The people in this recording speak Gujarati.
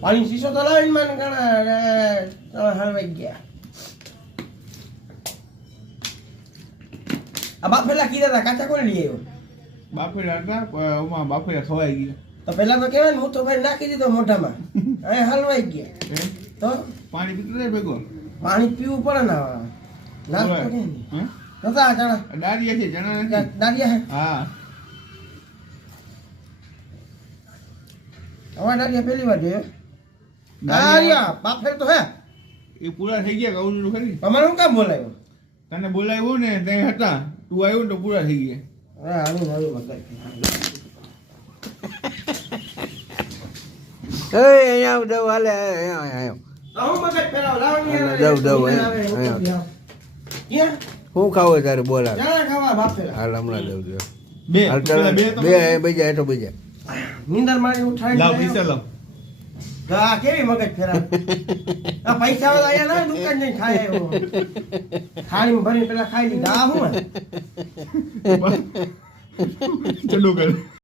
પાણી શીશો તો લાવીને મને ઘણા હલવાઈ ગયા. આ બાફેલા કીધા હતા કાચા કોને લઈ આવ્યો? બાફેલા હતા ઓમાં બાફેલા ખવાઈ ગયા. તો પેલા તો કેવાય ને હું તો ભાઈ નાખી દીધો મોઢામાં. હવે હલવાઈ ગયા. તો પાણી પીતું જાય ભેગો. પાણી પીવું પડે ને. નાસ્તો કે નહીં નતા ચણા દાળિયા છે ચણા નથી. દાળિયા હે? હા અમારા દાળિયા પેલી વાર જોયો. દાળિયા બાફેલ તો હે. એ પૂરા થઈ ગયા કહું છું ખરી. તમારે શું કામ બોલાવ્યો? તને બોલાવ્યો ને ત્યાં હતા તું આવ્યો ને તો પૂરા થઈ ગયા. હા આવી આવી મગજ. અહીંયા દવ હાલે અહીંયા હું મગજ ફેરાવ લાવણી દવ શું ખાવું તારે બોલા ચણા ખાવા બાફેલા. હાલ હમણાં દવ દવ બે હાલ પેલા બે તો બે બીજા એટો બીજા નીંદર મારી ઉઠાડી લાવ પૈસા લાવ. હા કેવી મગજ ફેરાવ. આ પૈસા વાળા અહીંયા ના દુકાન જઈને ખાય આવ્યો. થાળીમાં ભરીને પેલા ખાઈ લીધા. આ હું ચલો કર.